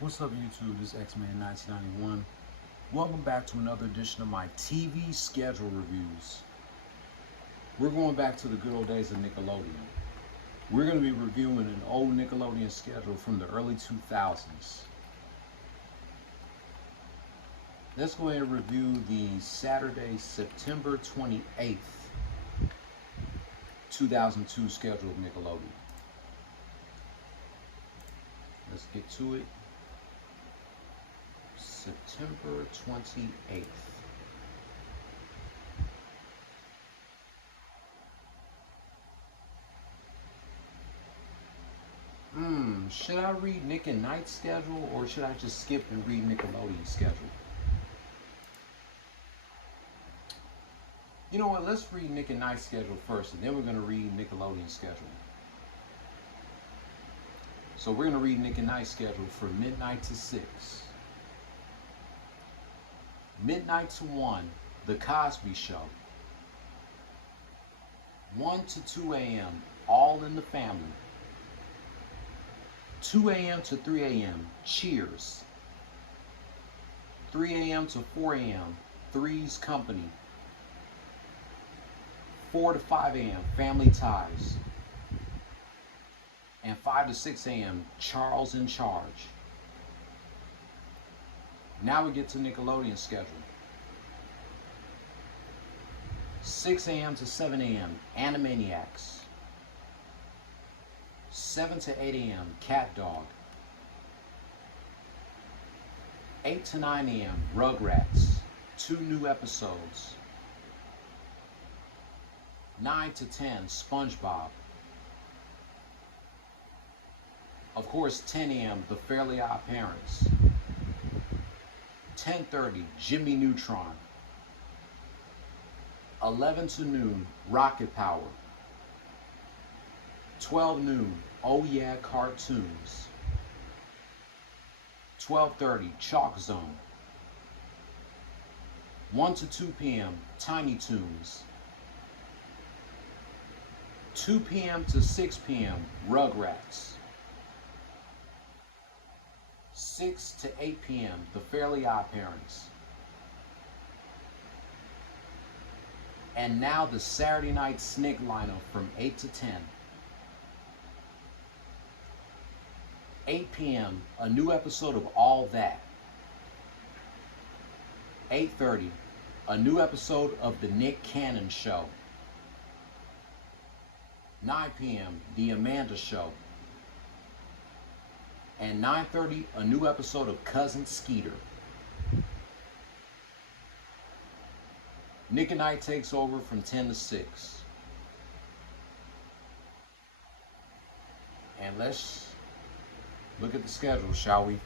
What's up, YouTube? This is X-Man 1991. Welcome back to another edition of my TV schedule reviews. We're going back to the good old days of Nickelodeon. We're going to be reviewing an old Nickelodeon schedule from the early 2000s. Let's go ahead and review the Saturday, September 28th, 2002 schedule of Nickelodeon. Let's get to it. September 28th. Should I read Nick and Night's schedule, or should I just skip and read Nickelodeon's schedule? You know what, let's read Nick and Night's schedule first, and then we're going to read Nickelodeon's schedule. So we're going to read Nick and Night's schedule from midnight to 6. Midnight to 1, The Cosby Show. 1 to 2 a.m., All in the Family. 2 a.m. to 3 a.m., Cheers. 3 a.m. to 4 a.m., Three's Company. 4 to 5 a.m., Family Ties. And 5 to 6 a.m., Charles in Charge. Now we get to Nickelodeon's schedule. 6 a.m. to 7 a.m., Animaniacs. 7 to 8 a.m., Cat Dog. 8 to 9 a.m., Rugrats. 2 new episodes. 9 to 10, SpongeBob. Of course, 10 a.m., The Fairly Odd Parents. 10:30, Jimmy Neutron. 11 to noon, Rocket Power. 12 noon, Oh Yeah Cartoons. 12:30, Chalk Zone. 1 to 2 p.m., Tiny Toons. 2 p.m. to 6 p.m., Rugrats. 6 to 8 p.m., The Fairly Odd Parents. And now the Saturday night Snick lineup from 8 to 10. 8 p.m., a new episode of All That. 8:30, a new episode of The Nick Cannon Show. 9 p.m., The Amanda Show. And 9:30, a new episode of Cousin Skeeter. Nick and Night takes over from 10 to 6. And let's look at the schedule, shall we?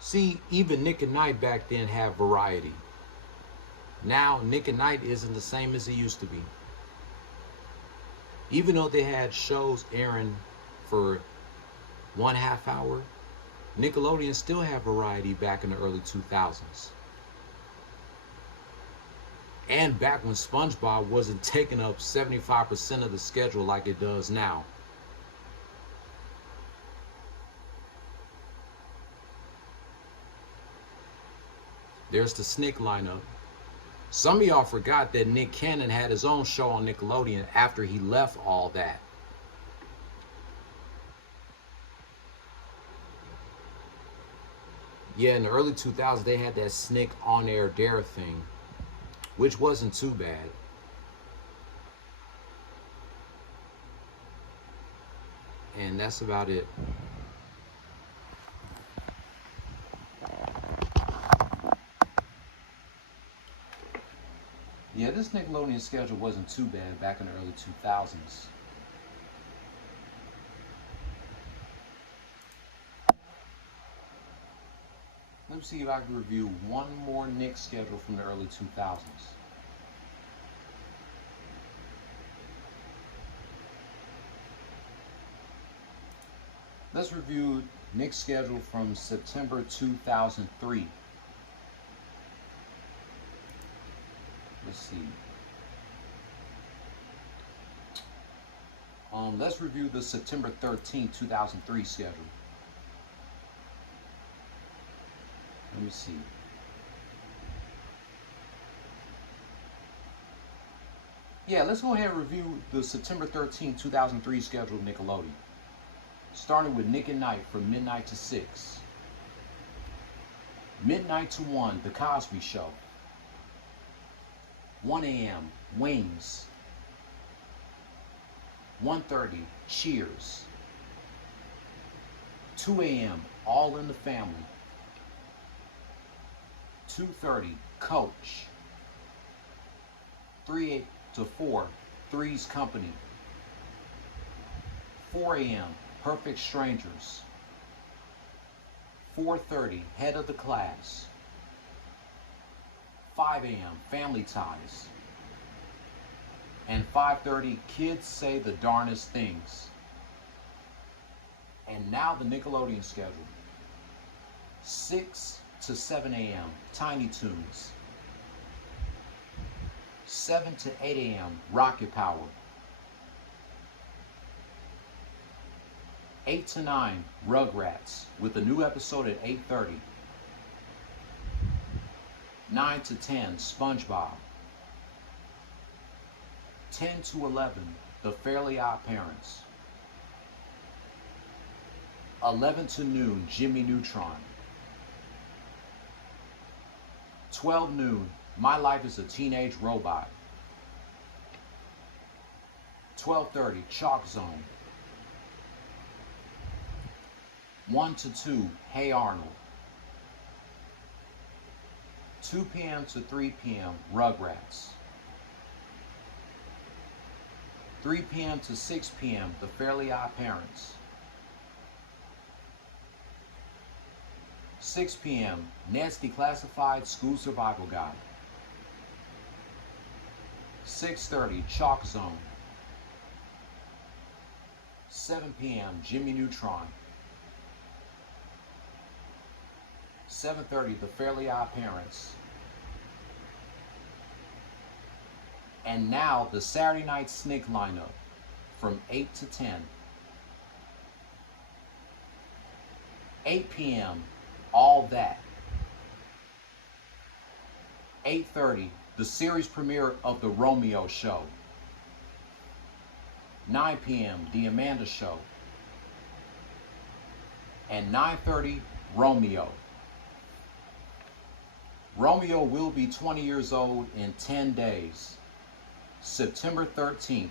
See, even Nick and Night back then had variety. Now, Nick and Night isn't the same as it used to be. Even though they had shows airing for 1/2 hour, Nickelodeon still had variety back in the early 2000s. And back when SpongeBob wasn't taking up 75% of the schedule like it does now. There's the Snick lineup. Some of y'all forgot that Nick Cannon had his own show on Nickelodeon after he left All That. Yeah, in the early 2000s, they had that Snick on-air dare thing, which wasn't too bad. And that's about it. Yeah, this Nickelodeon schedule wasn't too bad back in the early 2000s. Let me see if I can review one more Nick schedule from the early 2000s. Let's review Nick's schedule from September 2003. Let's see. Let's review the September 13th, 2003 schedule. Let me see. Yeah, let's go ahead and review the September 13th, 2003 schedule of Nickelodeon. Starting with Nick at Night from midnight to 6. Midnight to 1, The Cosby Show. 1 a.m., Wings. 1:30, Cheers. 2 a.m., All in the Family. 2:30, Coach. 3 to 4, Three's Company. 4 a.m., Perfect Strangers. 4:30, Head of the Class. 5 a.m., Family Ties. And 5:30, Kids Say the Darnest Things. And now the Nickelodeon schedule. 6 to 7 a.m., Tiny Toons. 7 to 8 a.m., Rocket Power. 8 to 9, Rugrats, with a new episode at 8:30. 9 to 10, SpongeBob. 10 to 11, The Fairly Odd Parents. 11 to noon, Jimmy Neutron. 12 noon, My Life as a Teenage Robot. 12:30, Chalk Zone. 1 to 2, Hey Arnold. 2 p.m. to 3 p.m., Rugrats. 3 p.m. to 6 p.m., The Fairly Odd Parents. 6 p.m., Ned's Declassified School Survival Guide. 6:30, Chalk Zone. 7 p.m., Jimmy Neutron. 7:30, The Fairly Odd Parents. And now the Saturday Night Snick lineup from 8 to 10. 8 p.m., All That. 8:30, the series premiere of The Romeo Show. 9 p.m., The Amanda Show. And 9:30, Romeo. Romeo will be 20 years old in 10 days. September 13th.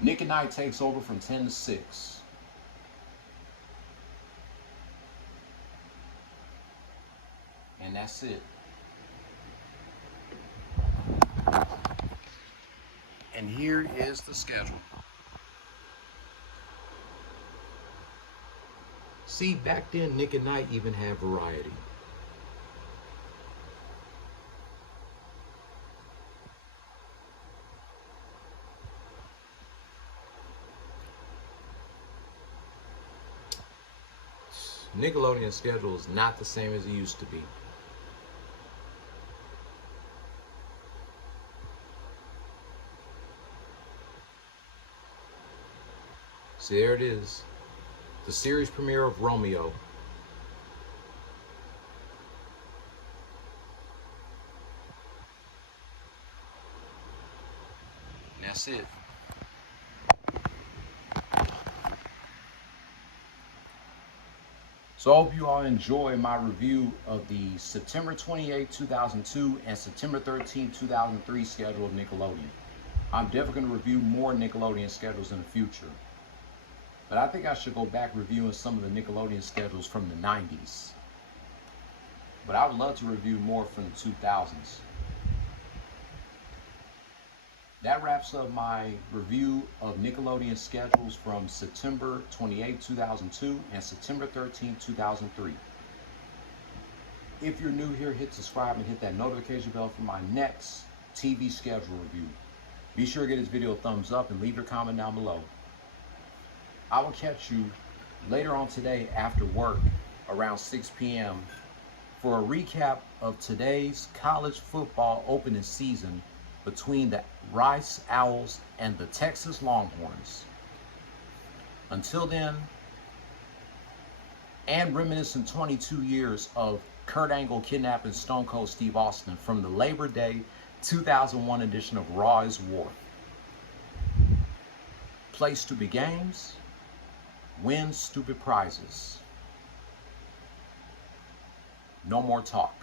Nick at Night takes over from 10 to 6. And that's it. And here is the schedule. See, back then, Nick at Night even had variety. Nickelodeon schedule is not the same as it used to be. See, there it is. The series premiere of Romeo. And that's it. So I hope you all enjoy my review of the September 28, 2002 and September 13, 2003 schedule of Nickelodeon. I'm definitely going to review more Nickelodeon schedules in the future. But I think I should go back reviewing some of the Nickelodeon schedules from the 90s. But I would love to review more from the 2000s. That wraps up my review of Nickelodeon schedules from September 28, 2002 and September 13, 2003. If you're new here, hit subscribe and hit that notification bell for my next TV schedule review. Be sure to give this video a thumbs up and leave your comment down below. I will catch you later on today after work around 6 p.m. for a recap of today's college football opening season between the Rice Owls and the Texas Longhorns. Until then, and reminiscing 22 years of Kurt Angle kidnapping Stone Cold Steve Austin from the Labor Day 2001 edition of Raw is War. Play stupid games, win stupid prizes. No more talk.